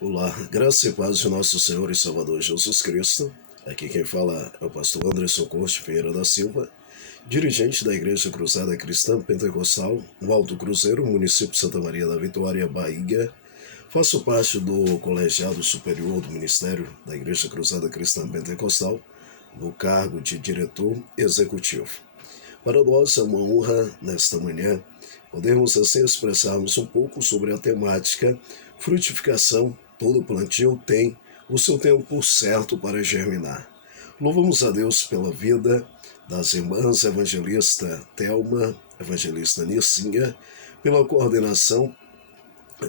Olá, graça e paz de nosso Senhor e Salvador Jesus Cristo. Aqui quem fala é o pastor Anderson Costa Ferreira da Silva, dirigente da Igreja Cruzada Cristã Pentecostal, no Alto Cruzeiro, município de Santa Maria da Vitória, Bahia. Faço parte do Colegiado Superior do Ministério da Igreja Cruzada Cristã Pentecostal, no cargo de diretor executivo. Para nós é uma honra, nesta manhã, podermos assim expressarmos um pouco sobre a temática frutificação. Todo plantio tem o seu tempo certo para germinar. Louvamos a Deus pela vida das irmãs evangelista Thelma, evangelista Nissinha, pela coordenação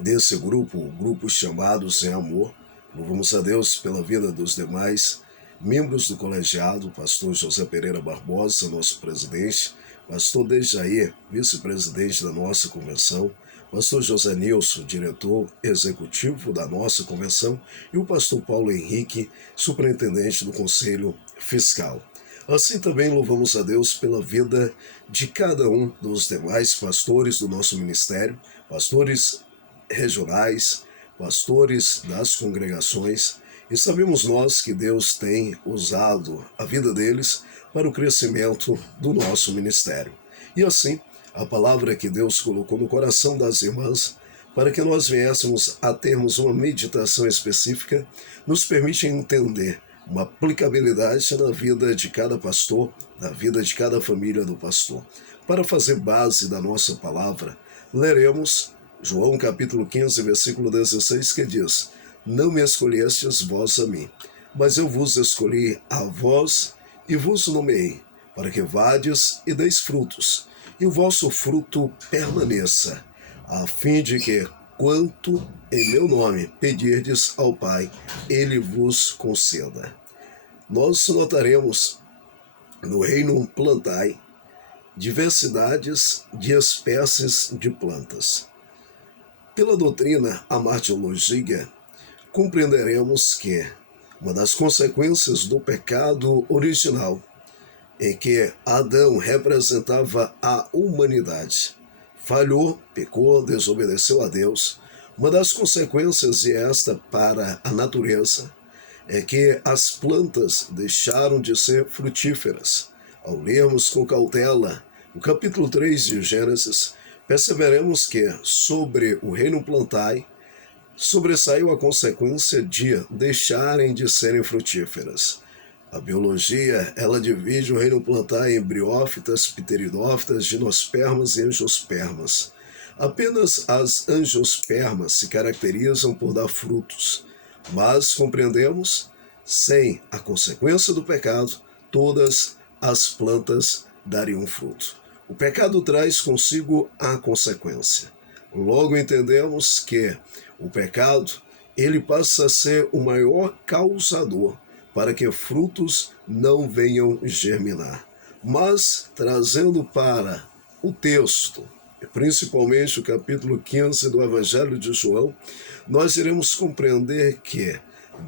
desse grupo Chamados em Amor. Louvamos a Deus pela vida dos demais membros do colegiado, pastor José Pereira Barbosa, nosso presidente, pastor Dejair, vice-presidente da nossa convenção, pastor José Nilson, diretor executivo da nossa convenção, e o pastor Paulo Henrique, superintendente do Conselho Fiscal. Assim também louvamos a Deus pela vida de cada um dos demais pastores do nosso ministério, pastores regionais, pastores das congregações, e sabemos nós que Deus tem usado a vida deles para o crescimento do nosso ministério. E assim, a palavra que Deus colocou no coração das irmãs, para que nós viéssemos a termos uma meditação específica, nos permite entender uma aplicabilidade na vida de cada pastor, na vida de cada família do pastor. Para fazer base da nossa palavra, leremos João capítulo 15, versículo 16, que diz: Não me escolhestes vós a mim, mas eu vos escolhi a vós e vos nomeei, para que vades e deis frutos, e o vosso fruto permaneça, a fim de que, quanto em meu nome pedirdes ao Pai, ele vos conceda. Nós notaremos no reino plantai diversidades de espécies de plantas. Pela doutrina amartiologia, compreenderemos que uma das consequências do pecado original, em que Adão representava a humanidade, falhou, pecou, desobedeceu a Deus, uma das consequências, e esta para a natureza, é que as plantas deixaram de ser frutíferas. Ao lermos com cautela o capítulo 3 de Gênesis, perceberemos que sobre o reino plantai sobressaiu a consequência de deixarem de serem frutíferas. A biologia, ela divide o reino plantar em briófitas, pteridófitas, gimnospermas e angiospermas. Apenas as angiospermas se caracterizam por dar frutos, mas compreendemos, sem a consequência do pecado, todas as plantas dariam fruto. O pecado traz consigo a consequência. Logo entendemos que o pecado, ele passa a ser o maior causador para que frutos não venham germinar. Mas, trazendo para o texto, principalmente o capítulo 15 do Evangelho de João, nós iremos compreender que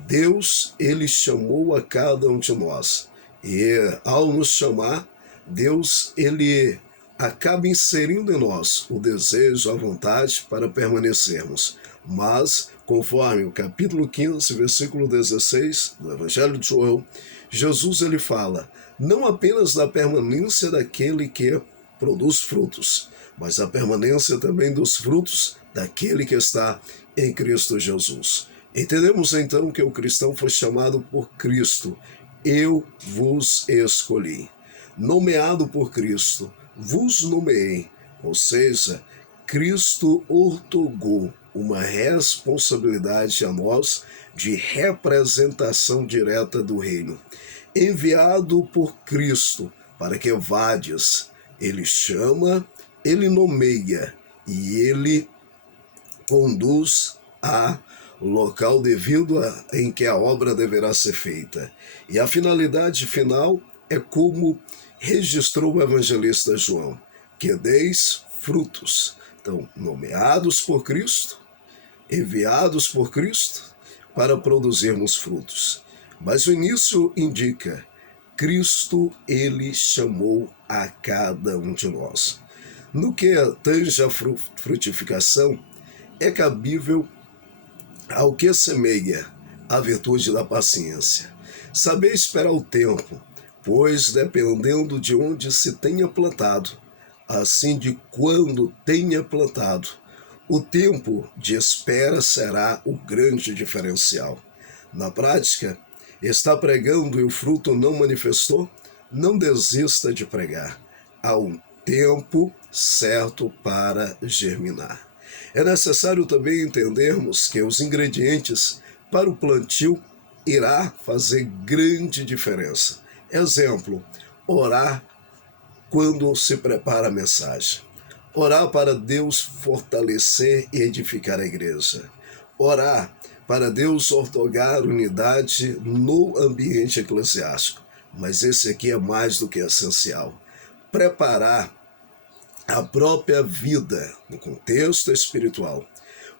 Deus, ele chamou a cada um de nós. E ao nos chamar, Deus, ele acaba inserindo em nós o desejo, a vontade para permanecermos. Mas, conforme o capítulo 15, versículo 16 do Evangelho de João, Jesus ele fala não apenas da permanência daquele que produz frutos, mas a permanência também dos frutos daquele que está em Cristo Jesus. Entendemos então que o cristão foi chamado por Cristo. Eu vos escolhi. Nomeado por Cristo, vos nomeei, ou seja, Cristo outorgou uma responsabilidade a nós de representação direta do reino. Enviado por Cristo para que vades, ele chama, ele nomeia e ele conduz a local devido em que a obra deverá ser feita. E a finalidade final é como registrou o evangelista João, que deis frutos. Então, nomeados por Cristo, enviados por Cristo, para produzirmos frutos. Mas o início indica, Cristo, ele chamou a cada um de nós. No que tange a frutificação, é cabível ao que semeia a virtude da paciência. Saber esperar o tempo, pois dependendo de onde se tenha plantado, assim de quando tenha plantado, o tempo de espera será o grande diferencial. Na prática, está pregando e o fruto não manifestou? Não desista de pregar. Há um tempo certo para germinar. É necessário também entendermos que os ingredientes para o plantio irá fazer grande diferença. Exemplo, orar quando se prepara a mensagem. Orar para Deus fortalecer e edificar a igreja. Orar para Deus otorgar unidade no ambiente eclesiástico. Mas esse aqui é mais do que essencial. Preparar a própria vida no contexto espiritual.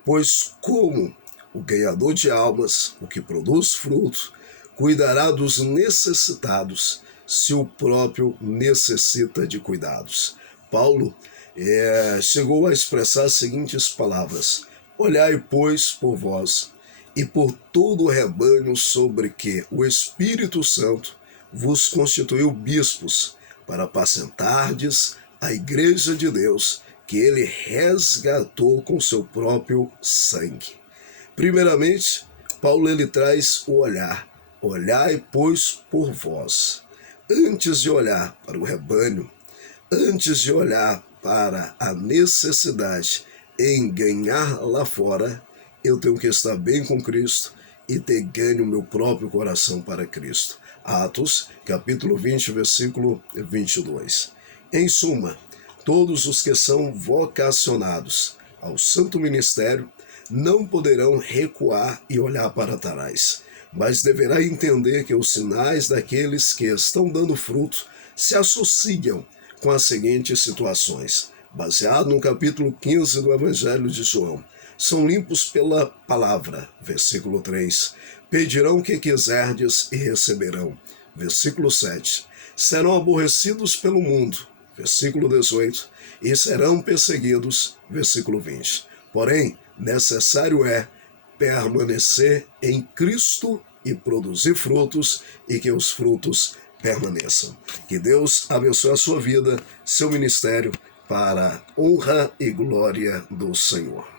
Pois como o ganhador de almas, o que produz fruto, cuidará dos necessitados, se o próprio necessita de cuidados. Paulo chegou a expressar as seguintes palavras: olhai, pois, por vós e por todo o rebanho sobre que o Espírito Santo vos constituiu bispos, para apacentardes a igreja de Deus, que ele resgatou com seu próprio sangue. Primeiramente, Paulo ele traz o olhar. Olhai, pois, por vós. Antes de olhar para o rebanho, antes de olhar para a necessidade em ganhar lá fora, eu tenho que estar bem com Cristo e ter ganho o meu próprio coração para Cristo. Atos, capítulo 20, versículo 22. Em suma, todos os que são vocacionados ao santo ministério não poderão recuar e olhar para trás, mas deverá entender que os sinais daqueles que estão dando fruto se associam com as seguintes situações, baseado no capítulo 15 do Evangelho de João. São limpos pela palavra, versículo 3. Pedirão o que quiserdes e receberão, versículo 7. Serão aborrecidos pelo mundo, versículo 18. E serão perseguidos, versículo 20. Porém, necessário é permanecer em Cristo e produzir frutos, e que os frutos permaneçam. Que Deus abençoe a sua vida, seu ministério, para a honra e glória do Senhor.